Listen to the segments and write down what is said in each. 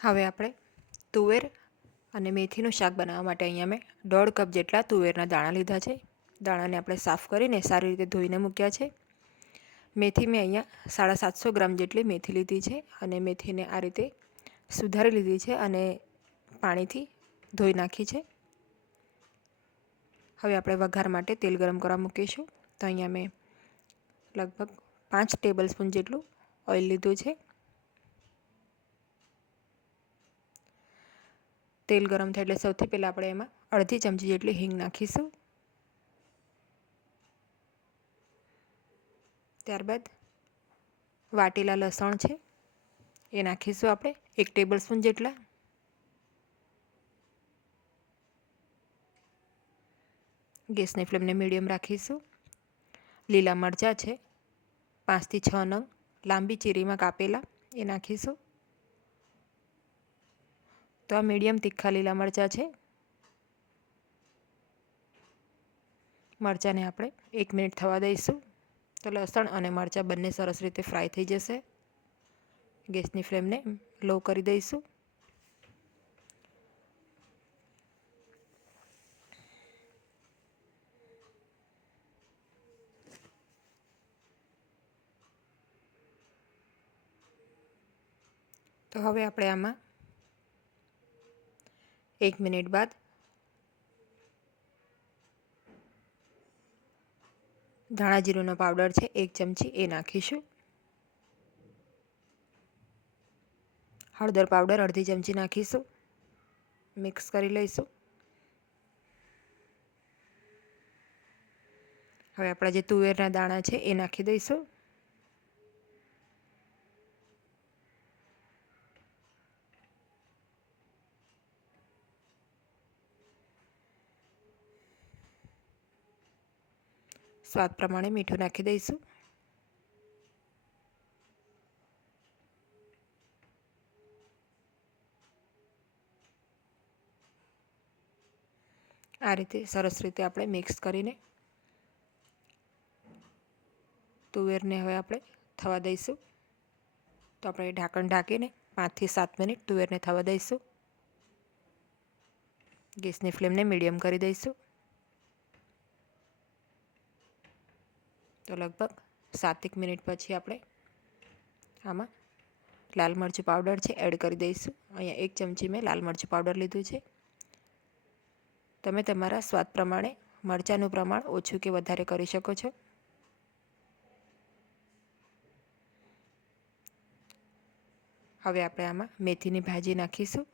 હવે આપણે તુવેર અને મેથીનું શાક બનાવવા માટે અહીંયા મેં 1.5 કપ જેટલા તુવેરના દાણા લીધા છે. દાણાને આપણે સાફ કરીને સારી રીતે ધોઈને મૂક્યા છે. મેથી મેં અહીંયા 750 ગ્રામ જેટલી મેથી લીધી છે અને મેથીને આ રીતે સુધારી લીધી છે અને પાણીથી ધોઈ નાખી છે. હવે આપણે વઘાર માટે તેલ ગરમ કરવા મૂકીશું. તો અહીંયા મેં લગભગ 5 ટેબલ સ્પૂન જેટલું ઓઇલ લીધું છે. તેલ ગરમ થાય એટલે સૌથી પહેલાં આપણે એમાં અડધી ચમચી જેટલી હિંગ નાખીશું. ત્યારબાદ વાટેલા લસણ છે એ નાખીશું આપણે 1 ટેબલ સ્પૂન જેટલા. ગેસની ફ્લેમને મીડિયમ રાખીશું. લીલા મરચાં છે 5 થી 6 નંગ લાંબી ચીરીમાં કાપેલા એ નાખીશું. તો આ મીડિયમ તીખા લીલા મરચાં છે. મરચાંને આપણે 1 મિનિટ થવા દઈશું. તો લસણ અને મરચાં બંને સરસ રીતે ફ્રાય થઈ જશે. ગેસની ફ્લેમને લો કરી દઈશું. તો હવે આપણે આમાં 1 મિનિટ બાદ ધાણા જીરુંનો પાવડર છે 1 ચમચી એ નાખીશું. હળદર પાવડર અડધી ચમચી નાખીશું. મિક્સ કરી લઈશું. હવે આપણા જે તુવેરના દાણા છે એ નાખી દઈશું. સ્વાદ પ્રમાણે મીઠું નાખી દઈશું. આ રીતે સરસ રીતે આપણે મિક્સ કરીને તુવેરને હવે આપણે થવા દઈશું. તો આપણે ઢાંકણ ઢાંકીને 5 થી 7 મિનિટ તુવેરને થવા દઈશું. ગેસની ફ્લેમને મીડિયમ કરી દઈશું. તો લગભગ 7 મિનિટ પછી આપણે આમાં લાલ મરચું પાવડર છે એડ કરી દઈશું. અહીંયા 1 ચમચી મેં લાલ મરચું પાવડર લીધું છે. તમે તમારા સ્વાદ પ્રમાણે મરચાંનું પ્રમાણ ઓછું કે વધારે કરી શકો છો. હવે આપણે આમાં મેથીની ભાજી નાખીશું.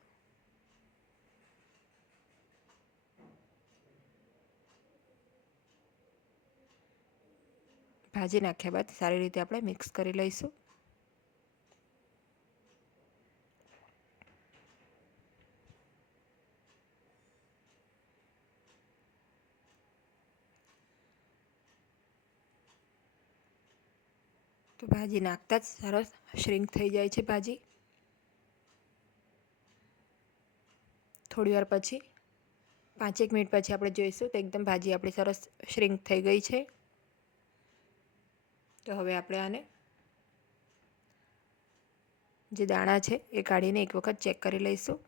ભાજી નાખ્યા બાદ સારી રીતે આપણે મિક્સ કરી લઈશું. તો ભાજી નાખતા જ સરસ શ્રિંક થઈ જાય છે ભાજી. થોડીવાર પછી 5 મિનિટ પછી આપણે જોઈશું તો એકદમ ભાજી આપણી સરસ શ્રિંક થઈ ગઈ છે. તો હવે આપણે આને જે દાણા છે એ કાઢીને એક વખત ચેક કરી લઈશું.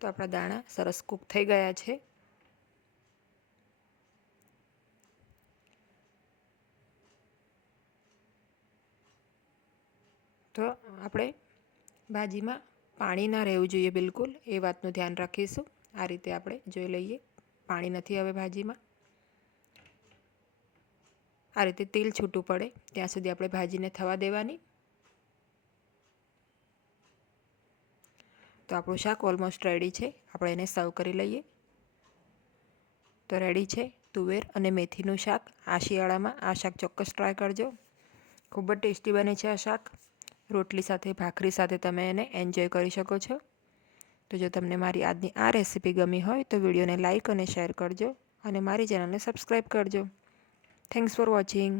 તો આપણા દાણા સરસ કૂક થઈ ગયા છે. તો આપણે ભાજીમાં પાણી ના રહેવું જોઈએ બિલકુલ, એ વાતનું ધ્યાન રાખીશું. આ રીતે આપણે જોઈ લઈએ, પાણી નથી હવે ભાજીમાં. આ રીતે તેલ છૂટું પડે ત્યાં સુધી આપણે ભાજીને થવા દેવાની. તો આપણું શાક ઓલમોસ્ટ રેડી છે. આપણે એને સર્વ કરી લઈએ. તો રેડી છે તુવેર અને મેથીનું શાક. આ શિયાળામાં આ શાક ચોક્કસ ટ્રાય કરજો. ખૂબ જ ટેસ્ટી બને છે આ શાક. રોટલી સાથે, ભાખરી સાથે તમે એને એન્જોય કરી શકો છો. તો જો તમને મારી આજની આ રેસીપી ગમી હોય તો વિડીયોને લાઇક અને શેર કરજો અને મારી ચેનલને સબસ્ક્રાઈબ કરજો. Thanks for watching.